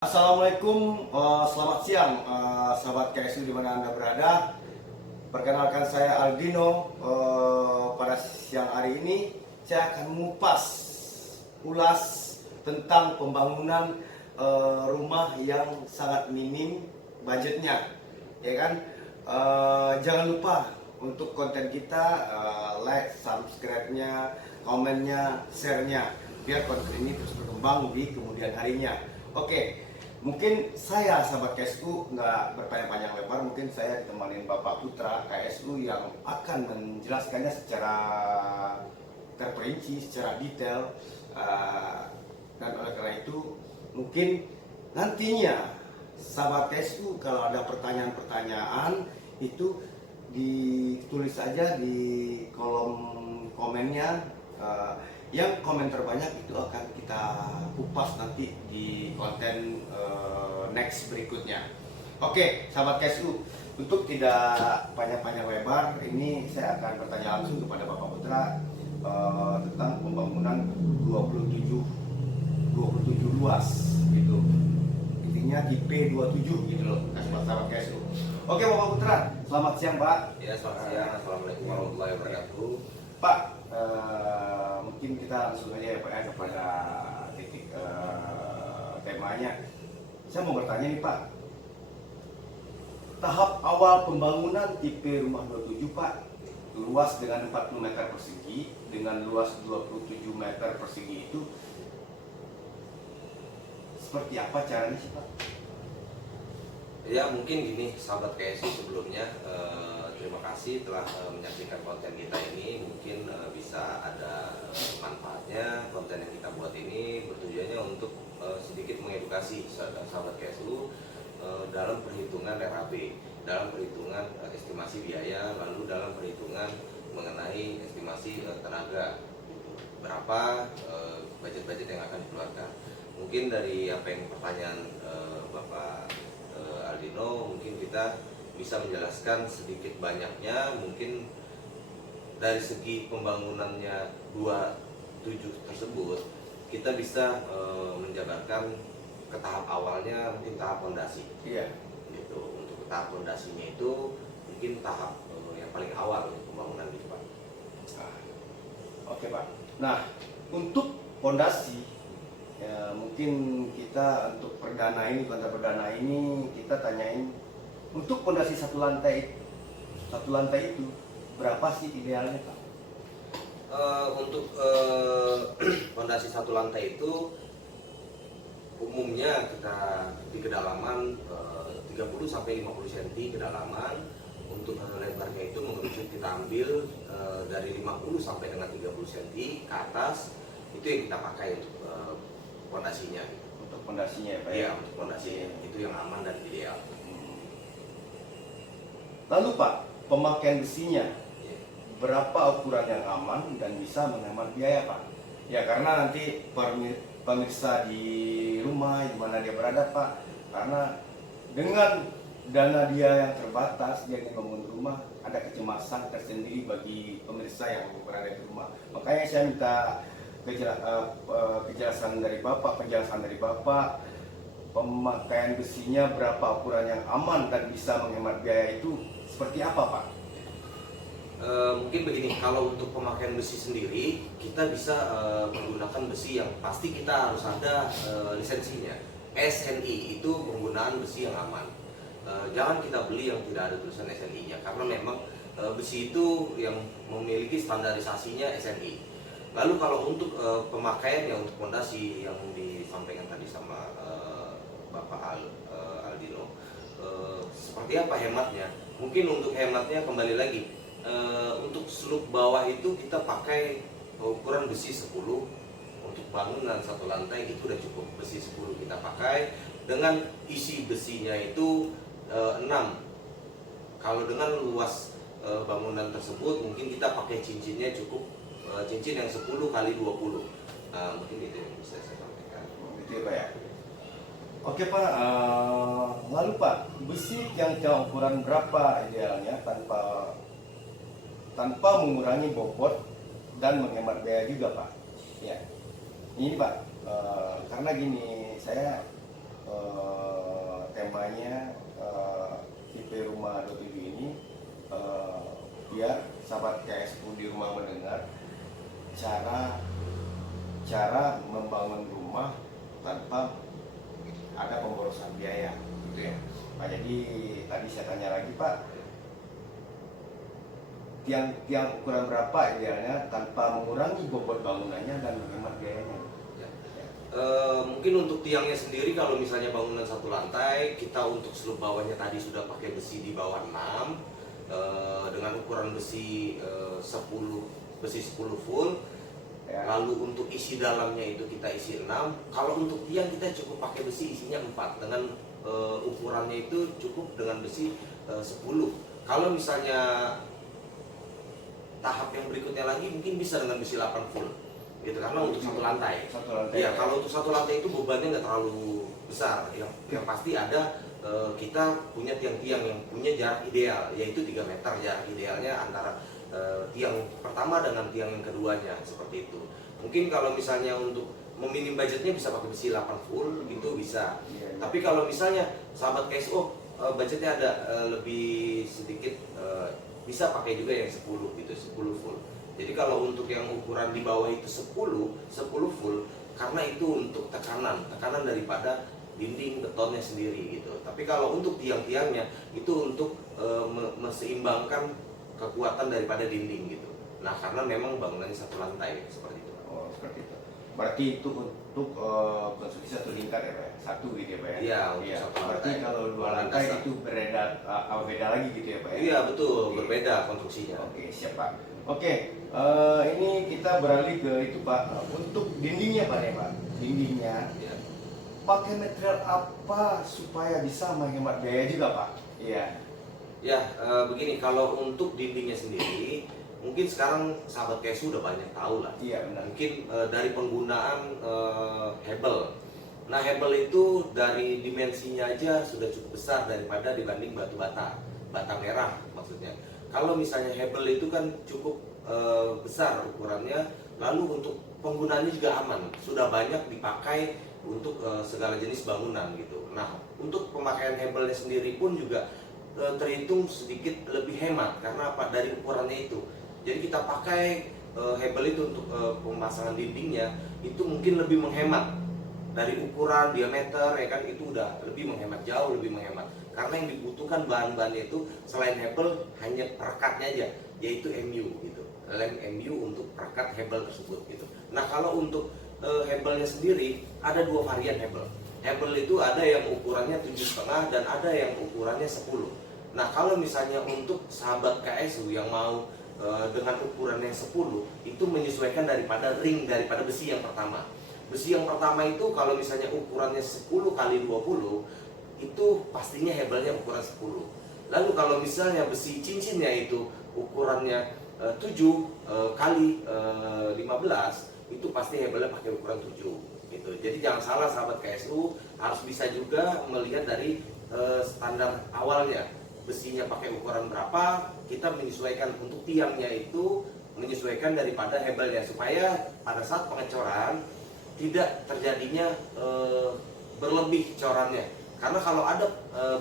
Assalamualaikum, selamat siang, sahabat KSU di mana Anda berada. Perkenalkan saya Aldino. Pada siang hari ini saya akan mengupas ulas tentang pembangunan rumah yang sangat minim budgetnya, ya kan? Jangan lupa untuk konten kita like, subscribe-nya, komennya, share-nya, biar konten ini terus berkembang di kemudian harinya. Oke. Mungkin saya sahabat KSU nggak berpanjang-panjang lebar, mungkin saya ditemani Bapak Putra KSU yang akan menjelaskannya secara terperinci, secara detail, dan oleh karena itu mungkin nantinya sahabat KSU kalau ada pertanyaan-pertanyaan itu ditulis saja di kolom komennya. Yang komen terbanyak itu akan kita kupas nanti di konten next berikutnya. Oke, sahabat KSU, untuk tidak panjang-panjang lebar, ini saya akan bertanya langsung kepada Bapak Putra tentang pembangunan 27 luas gitu. Intinya tipe 27 gitu loh, sahabat KSU. Oke, Bapak Putra, selamat siang, Pak. Ya, selamat siang. Assalamualaikum warahmatullahi wabarakatuh. Pak, mungkin kita langsung aja ya Pak ya kepada titik temanya. Saya mau bertanya nih Pak, tahap awal pembangunan tipe rumah 27 Pak, luas dengan 40 meter persegi dengan luas 27 meter persegi itu seperti apa caranya sih Pak? Ya, mungkin gini sahabat KSI, sebelumnya terima kasih telah menyaksikan konten kita ini. Mungkin bisa ada manfaatnya. Konten yang kita buat ini bertujuannya untuk sedikit mengedukasi sahabat KSU dalam perhitungan RAB, dalam perhitungan estimasi biaya, lalu dalam perhitungan mengenai estimasi tenaga, berapa budget-budget yang akan dikeluarkan. Mungkin dari apa yang pertanyaan Bapak Aldino, mungkin kita bisa menjelaskan sedikit banyaknya. Mungkin dari segi pembangunannya 27 tersebut, kita bisa menjabarkan ke tahap awalnya, mungkin tahap fondasi. Iya. Gitu. Untuk tahap fondasinya itu mungkin tahap yang paling awal untuk pembangunan gitu Pak. Oke Pak. Nah, untuk fondasi ya, mungkin kita untuk perdana ini, konten perdana ini kita tanyain untuk fondasi satu lantai itu berapa sih idealnya Pak? Untuk fondasi satu lantai itu umumnya kita di kedalaman 30 sampai 50 cm kedalaman. Untuk lebarnya itu mengerucut kita ambil dari 50 sampai dengan 30 cm ke atas, itu yang kita pakai untuk fondasinya. Untuk fondasinya ya Pak? Iya, untuk fondasinya itu yang aman dan ideal. Lalu Pak, pemakaian besinya Ya. berapa ukuran yang aman dan bisa menghemat biaya Pak? Ya karena nanti pemirsa di rumah di mana dia berada Pak, karena dengan dana dia yang terbatas, dia ingin membangun rumah, ada kecemasan tersendiri bagi pemirsa yang berada di rumah. Makanya saya minta penjelasan dari Bapak, pemakaian besinya berapa ukuran yang aman dan bisa menghemat biaya itu seperti apa Pak? Mungkin begini, kalau untuk pemakaian besi sendiri, kita bisa menggunakan besi yang pasti kita harus ada lisensinya. SNI itu penggunaan besi yang aman. Jangan kita beli yang tidak ada tulisan SNI-nya, karena memang besi itu yang memiliki standarisasinya SNI. Lalu kalau untuk pemakaiannya untuk fondasi yang disampaikan tadi sama Bapak Aldino, seperti apa hematnya? Mungkin untuk hematnya kembali lagi, untuk slope bawah itu kita pakai ukuran besi 10. Untuk bangunan satu lantai itu udah cukup, besi 10 kita pakai. Dengan isi besinya itu 6. Kalau dengan luas bangunan tersebut, mungkin kita pakai cincinnya cukup, cincin yang 10 kali 20. Mungkin itu yang bisa saya sampaikan. Gitu ya Pak ya? Oke Pak, lalu Pak, besi yang ukuran berapa idealnya tanpa mengurangi bobot dan menghemat biaya juga Pak? Ya, ini Pak, karena gini, saya temanya IP Rumah 27 ini biar sahabat KSU di rumah mendengar cara membangun rumah tanpa ada pemborosan biaya, gitu ya Pak. Jadi tadi saya tanya lagi Pak, tiang ukuran berapa idealnya tanpa mengurangi bobot bangunannya dan menghemat biayanya? Mungkin untuk tiangnya sendiri, kalau misalnya bangunan satu lantai, kita untuk seluk bawahnya tadi sudah pakai besi di bawah 6 dengan ukuran besi 10 full. Lalu untuk isi dalamnya itu kita isi 6. Kalau untuk tiang kita cukup pakai besi isinya 4 dengan ukurannya itu cukup dengan besi 10. Kalau misalnya tahap yang berikutnya lagi mungkin bisa dengan besi 8 full gitu, karena untuk satu lantai. Ya, kalau untuk satu lantai itu bebannya nggak terlalu besar. Yang pasti ada kita punya tiang-tiang yang punya jarak ideal, yaitu 3 meter jarak idealnya antara tiang pertama dengan tiang yang keduanya, seperti itu. Mungkin kalau misalnya untuk meminim budgetnya bisa pakai besi 8 full gitu bisa. Tapi kalau misalnya sahabat KSO budgetnya ada lebih sedikit, bisa pakai juga yang 10 gitu, 10 full. Jadi kalau untuk yang ukuran di bawah itu 10 full, karena itu untuk tekanan daripada dinding betonnya sendiri gitu. Tapi kalau untuk tiang-tiangnya itu untuk meseimbangkan kekuatan daripada dinding gitu. Nah, karena memang bangunannya satu lantai seperti itu. Oh, seperti itu. Berarti itu untuk konstruksi satu tingkat ya Pak? Satu gitu ya Pak? Iya, untuk satu lantai. Berarti kalau 2 lantai itu beda lagi gitu ya Pak? Iya, betul, berbeda konstruksinya. Oke, siap Pak. Oke, ini kita beralih ke itu Pak. Untuk dindingnya Pak nih Pak, dindingnya Ya. pakai material apa supaya bisa menghemat biaya juga Pak? Iya. Ya, begini, kalau untuk dindingnya sendiri, mungkin sekarang sahabat KSU udah banyak tahu lah. Iya benar. Mungkin dari penggunaan hebel. Nah, hebel itu dari dimensinya aja sudah cukup besar daripada dibanding batu bata merah maksudnya. Kalau misalnya hebel itu kan cukup besar ukurannya, lalu untuk penggunaannya juga aman, sudah banyak dipakai untuk segala jenis bangunan gitu. Nah, untuk pemakaian hebelnya sendiri pun juga terhitung sedikit lebih hemat, karena apa? Dari ukurannya itu. Jadi kita pakai hebel itu untuk pemasangan dindingnya itu mungkin lebih menghemat dari ukuran diameter, ya kan, itu udah lebih menghemat, jauh lebih menghemat. Karena yang dibutuhkan bahan-bahannya itu selain hebel hanya perekatnya aja, yaitu MU gitu, lem MU untuk perekat hebel tersebut gitu. Nah, kalau untuk hebelnya sendiri ada 2 varian hebel. Hebel itu ada yang ukurannya 7,5 dan ada yang ukurannya 10. Nah, kalau misalnya untuk sahabat KSU yang mau dengan ukuran yang 10, itu menyesuaikan daripada ring, daripada besi yang pertama. Besi yang pertama itu kalau misalnya ukurannya 10 kali 20, itu pastinya hebelnya ukuran 10. Lalu kalau misalnya besi cincinnya itu ukurannya 7 kali 15, itu pasti hebelnya pakai ukuran 7 gitu. Jadi jangan salah sahabat KSU, harus bisa juga melihat dari standar awalnya. Besinya pakai ukuran berapa, kita menyesuaikan untuk tiangnya itu menyesuaikan daripada hebelnya, supaya pada saat pengecoran tidak terjadinya berlebih corannya. Karena kalau ada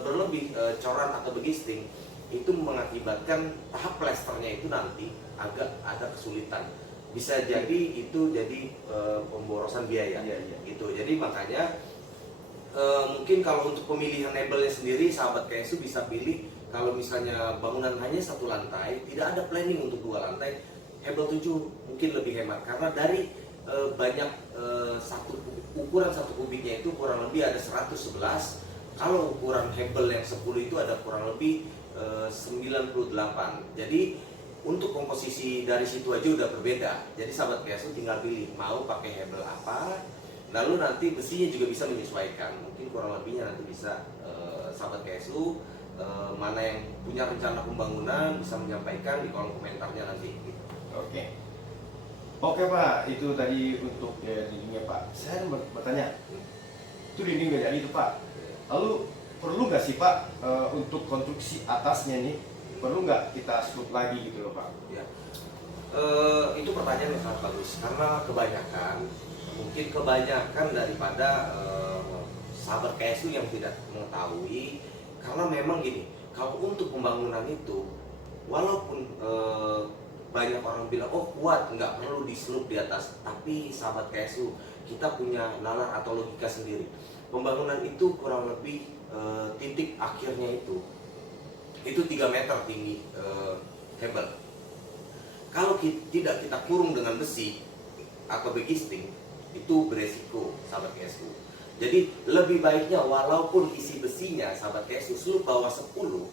berlebih coran atau begisting, itu mengakibatkan tahap plesternya itu nanti agak ada kesulitan. Bisa jadi itu jadi pemborosan biaya gitu. Jadi makanya mungkin kalau untuk pemilihan hebelnya sendiri, sahabat KSU bisa pilih, kalau misalnya bangunan hanya satu lantai, tidak ada planning untuk 2 lantai, hebel 7 mungkin lebih hemat, karena dari banyak ukuran satu kubiknya itu kurang lebih ada 111. Kalau ukuran hebel yang 10 itu ada kurang lebih 98. Jadi untuk komposisi dari situ aja udah berbeda. Jadi sahabat KSU tinggal pilih mau pakai hebel apa, lalu nanti besinya juga bisa menyesuaikan. Mungkin kurang lebihnya nanti bisa sahabat KSU mana yang punya rencana pembangunan bisa menyampaikan di kolom komentarnya nanti. Oke. Oke Pak, itu tadi untuk dindingnya Pak. Saya bertanya, itu dinding nggak jadi itu Pak. Lalu perlu nggak sih Pak untuk konstruksi atasnya nih, perlu nggak kita scoop lagi gitu loh Pak? Ya. Itu pertanyaan yang sangat bagus, karena kebanyakan daripada sahabat KSU yang tidak mengetahui, karena memang gini, kalau untuk pembangunan itu walaupun banyak orang bilang oh kuat nggak perlu diselup di atas, tapi sahabat KSU kita punya nalar atau logika sendiri. Pembangunan itu kurang lebih titik akhirnya itu 3 meter tinggi kabel. Kalau tidak kita kurung dengan besi atau begisting, itu beresiko sahabat KSU. Jadi lebih baiknya walaupun isi besinya sahabat KSU selup bawah 10,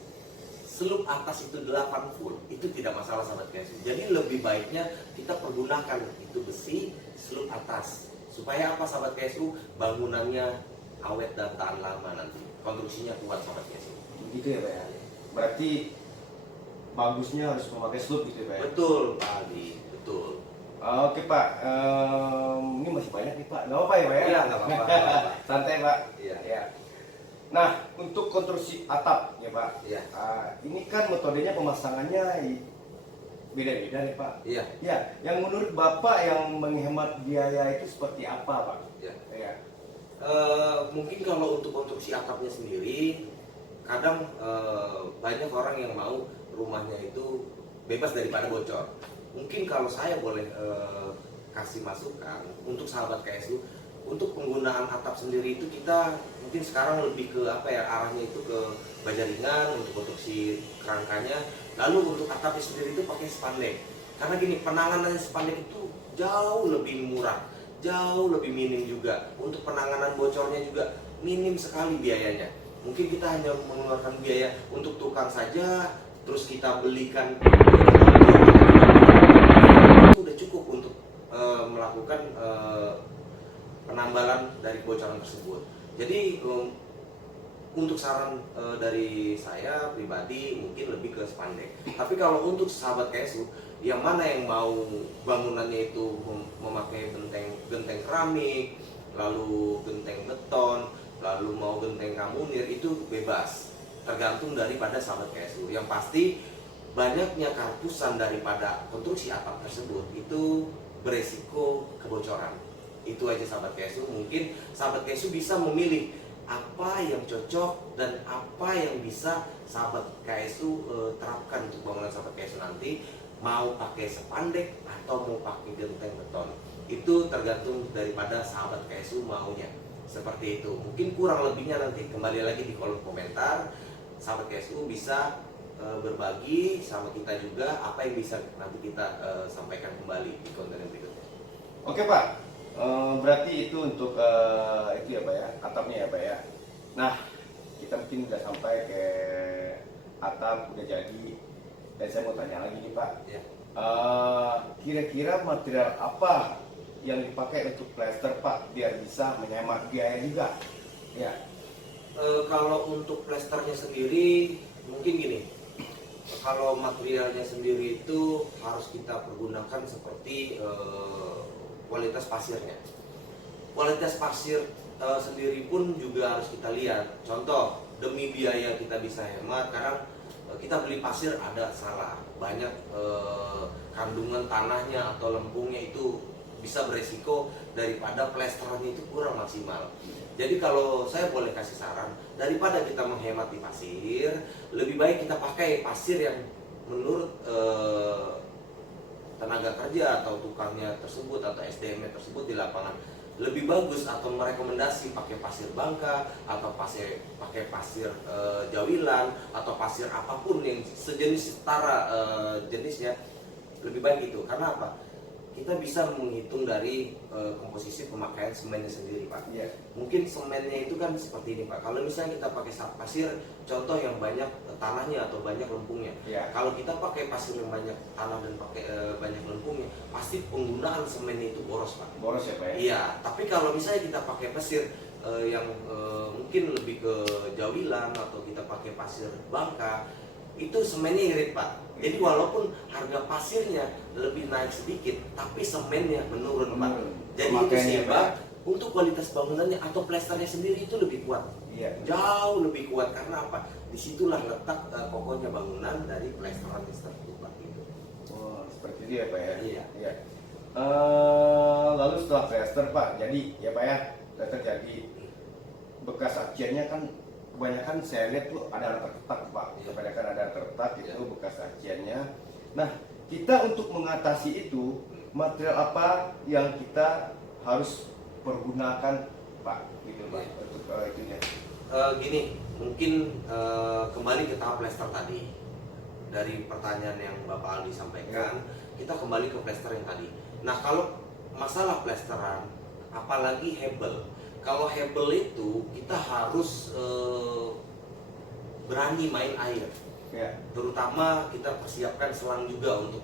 selup atas itu 8 full, itu tidak masalah sahabat KSU. Jadi lebih baiknya kita pergunakan itu besi selup atas. Supaya apa sahabat KSU? Bangunannya awet dan tahan lama nanti. Konstruksinya kuat sahabat KSU. Begitu ya Pak ya. Berarti bagusnya harus memakai slope gitu ya Pak ya. Betul Pak Aldi, betul. Oke Pak, ini masih banyak nih Pak. Nggak apa-apa ya Pak ya? Iya nggak apa-apa. Santai Pak. Iya. Ya. Nah, untuk konstruksi atap ya Pak. Iya. Ini kan metodenya pemasangannya beda-beda nih Pak. Iya. Ya, yang menurut Bapak yang menghemat biaya itu seperti apa Pak? Iya. Ya. Mungkin kalau untuk konstruksi atapnya sendiri, kadang banyak orang yang mau rumahnya itu bebas daripada bocor. Mungkin kalau saya boleh kasih masukan untuk sahabat KSU, untuk penggunaan atap sendiri itu kita mungkin sekarang lebih ke apa ya, arahnya itu ke baja ringan untuk konstruksi kerangkanya. Lalu untuk atapnya sendiri itu pakai spandek. Karena gini, penanganan spandek itu jauh lebih murah, jauh lebih minim juga. Untuk penanganan bocornya juga minim sekali biayanya. Mungkin kita hanya mengeluarkan biaya untuk tukang saja, terus kita belikan itu udah cukup untuk melakukan penambalan dari bocoran tersebut. Jadi untuk saran dari saya pribadi mungkin lebih ke spandek. Tapi kalau untuk sahabat KSU yang mana yang mau bangunannya itu memakai genteng keramik, lalu genteng beton, lalu mau genteng kamunir, itu bebas, tergantung daripada sahabat KSU. Yang pasti banyaknya kartusan daripada konstruksi atap tersebut itu beresiko kebocoran. Itu aja sahabat KSU. Mungkin sahabat KSU bisa memilih apa yang cocok dan apa yang bisa sahabat KSU terapkan untuk bangunan sahabat KSU nanti. Mau pakai spandek atau mau pakai genteng beton, itu tergantung daripada sahabat KSU maunya seperti itu. Mungkin kurang lebihnya nanti kembali lagi di kolom komentar. Sahabat KSU bisa berbagi sama kita juga apa yang bisa nanti kita sampaikan kembali di konten yang berikutnya. Oke Pak, berarti itu untuk itu ya Pak ya, atapnya ya Pak ya. Nah, kita mungkin udah sampai ke atap, udah jadi. Dan saya mau tanya lagi nih Pak, Ya. Kira-kira material apa yang dipakai untuk plester Pak biar bisa menghemat biaya juga? Ya. Kalau untuk plesternya sendiri mungkin gini, kalau materialnya sendiri itu harus kita pergunakan seperti kualitas pasirnya. Kualitas pasir sendiri pun juga harus kita lihat. Contoh, demi biaya kita bisa hemat, karena kita beli pasir ada salah, banyak kandungan tanahnya atau lempungnya itu bisa beresiko daripada plesterannya itu kurang maksimal. Jadi kalau saya boleh kasih saran, daripada kita menghemat di pasir, lebih baik kita pakai pasir yang menurut tenaga kerja atau tukangnya tersebut atau SDM-nya tersebut di lapangan lebih bagus, atau merekomendasi pakai pasir Bangka atau pakai pasir Jawilan atau pasir apapun yang sejenis setara jenisnya, lebih baik itu. Karena apa? Kita bisa menghitung dari komposisi pemakaian semennya sendiri Pak. Iya. Mungkin semennya itu kan seperti ini Pak. Kalau misalnya kita pakai pasir contoh yang banyak tanahnya atau banyak lempungnya. Iya. Kalau kita pakai pasir yang banyak tanah dan pakai banyak lempungnya, pasti penggunaan semennya itu boros Pak. Boros ya Pak ya? Iya. Tapi kalau misalnya kita pakai pasir yang mungkin lebih ke Jawilan atau kita pakai pasir Bangka, itu semennya irit Pak. Jadi walaupun harga pasirnya lebih naik sedikit, tapi semennya menurun Pak. Jadi itu Pemakaiannya, sebab untuk kualitas bangunannya atau plesternya sendiri itu lebih kuat. Iya. Jauh lebih kuat. Karena apa? Disitulah letak kokohnya bangunan dari plesteran tersebut Pak. Gitu. Oh, seperti itu ya Pak ya? Iya. Iya. Lalu setelah plester Pak, jadi ya Pak ya, plester jadi. bekas aciannya kan kebanyakan saya lihat tuh ada retak Pak. Iya. Kebanyakan ada retak itu Iya. bekas aciannya. Nah, kita untuk mengatasi itu material apa yang kita harus pergunakan Pak? Gitu Pak. Iya. Untuk itunya. Gini, mungkin kembali ke tahap plester tadi. Dari pertanyaan yang Bapak Aldi sampaikan, kita kembali ke plester yang tadi. Nah, kalau masalah plesteran, apalagi hebel. Kalau hebel itu kita harus berani main air. Ya. Terutama kita persiapkan selang juga untuk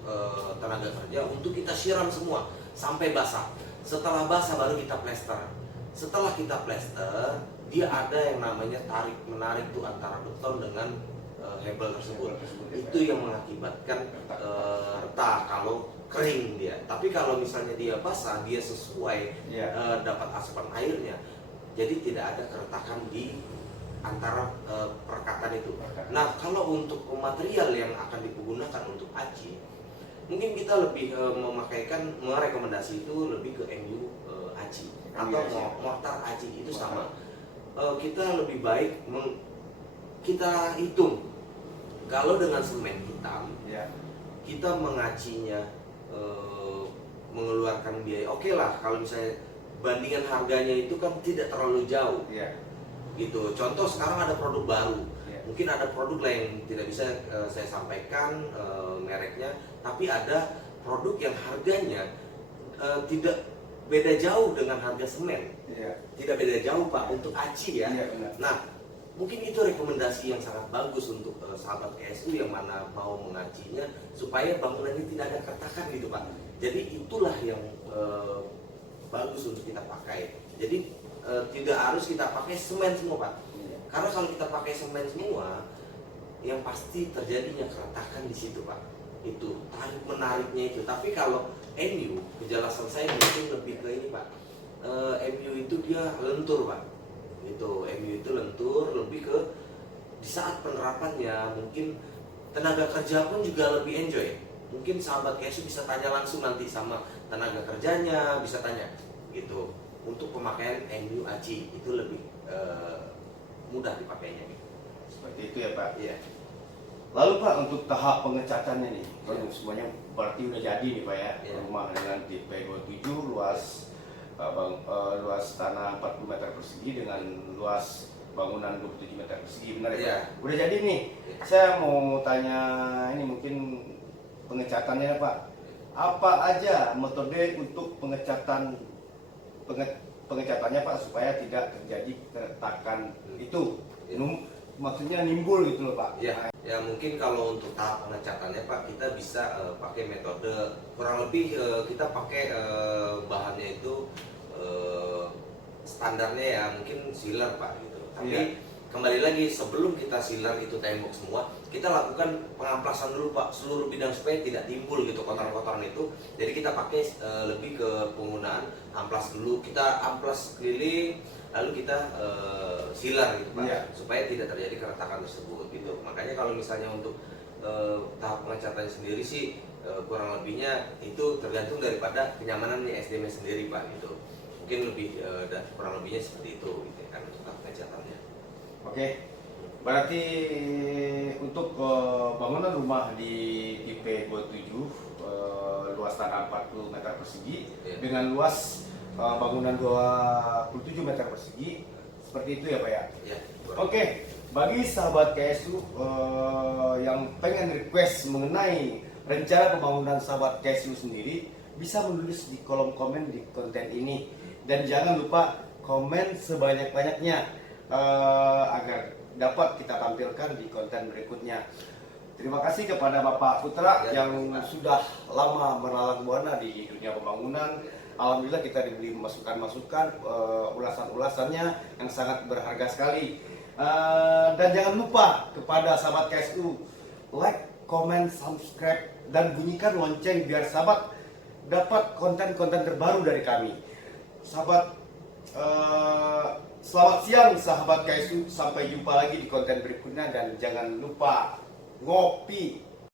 tenaga kerja untuk kita siram semua sampai basah. Setelah basah baru kita plester. Setelah kita plester, dia ada yang namanya tarik menarik tuh antara beton dengan hebel tersebut. Itu yang mengakibatkan retak kalau kering dia. Tapi kalau misalnya dia basah, dia sesuai dapat asupan airnya, jadi tidak ada keretakan di antara perekatan itu. Nah, kalau untuk material yang akan digunakan untuk aci, mungkin kita lebih merekomendasi itu lebih ke MU aci atau mortar aci itu sama. Kita lebih baik kita hitung kalau dengan semen hitam kita mengacinya mengeluarkan biaya. Oke lah, kalau misalnya bandingan harganya itu kan tidak terlalu jauh. Gitu. Contoh sekarang ada produk baru, mungkin ada produk lain yang tidak bisa saya sampaikan mereknya, tapi ada produk yang harganya tidak beda jauh dengan harga semen, tidak beda jauh Pak untuk aci ya. Nah, mungkin itu rekomendasi yang sangat bagus untuk sahabat KSU yang mana mau mengacinya supaya bangunannya tidak ada keretakan gitu Pak. Jadi itulah yang bagus untuk kita pakai. Jadi tidak harus kita pakai semen semua Pak. Karena kalau kita pakai semen semua, yang pasti terjadinya keretakan di situ Pak. Itu tarik menariknya itu. Tapi kalau MU, penjelasan saya mungkin lebih ke ini Pak. MU itu dia lentur Pak. Itu MU itu lentur, lebih ke di saat penerapannya mungkin tenaga kerja pun juga lebih enjoy. Mungkin sahabat KSU bisa tanya langsung nanti sama tenaga kerjanya, bisa tanya gitu. Untuk pemakaian MU aci itu lebih mudah dipakainya gitu. Seperti itu ya Pak. Iya. Lalu Pak, untuk tahap pengecatannya nih, semuanya berarti udah jadi nih Pak ya. Rumah dengan tipe 27, luas tanah 40 meter persegi dengan luas bangunan 27 meter persegi, benar ya Pak? Udah jadi nih. Saya mau tanya ini mungkin pengecatannya Pak. Apa aja metode untuk pengecatannya Pak supaya tidak terjadi keretakan itu? Maksudnya nimbul gitu loh Pak. Ya mungkin kalau untuk tahap pengecatannya Pak, kita bisa pakai metode kurang lebih kita pakai bahannya itu standarnya ya mungkin sealer Pak gitu. Tapi kembali lagi sebelum kita sealer itu tembok semua, kita lakukan pengamplasan dulu Pak seluruh bidang supaya tidak timbul gitu kotoran-kotoran itu. Jadi kita pakai lebih ke penggunaan amplas dulu, kita amplas keliling lalu kita sealer gitu Pak supaya tidak terjadi keretakan tersebut gitu. Makanya kalau misalnya untuk tahap pengecatannya sendiri sih kurang lebihnya itu tergantung daripada kenyamanannya SDM sendiri Pak gitu. Mungkin lebih kurang lebihnya seperti itu gitu kan untuk tahap pengecatannya. Oke, berarti untuk bangunan rumah di tipe 27 luas tanah 40 meter persegi dengan luas bangunan 27 meter persegi seperti itu ya Pak ya? Oke, bagi sahabat KSU yang pengen request mengenai rencana pembangunan sahabat KSU sendiri, bisa menulis di kolom komen di konten ini. Dan jangan lupa komen sebanyak-banyaknya agar dapat kita tampilkan di konten berikutnya. Terima kasih kepada Bapak Putra yang sudah lama melalang buana di dunia pembangunan. Alhamdulillah kita diberi masukan-masukan, ulasan-ulasannya yang sangat berharga sekali. Dan jangan lupa kepada sahabat KSU, like, comment, subscribe, dan bunyikan lonceng biar sahabat dapat konten-konten terbaru dari kami. Sahabat, selamat siang sahabat KSU, sampai jumpa lagi di konten berikutnya dan jangan lupa ngopi.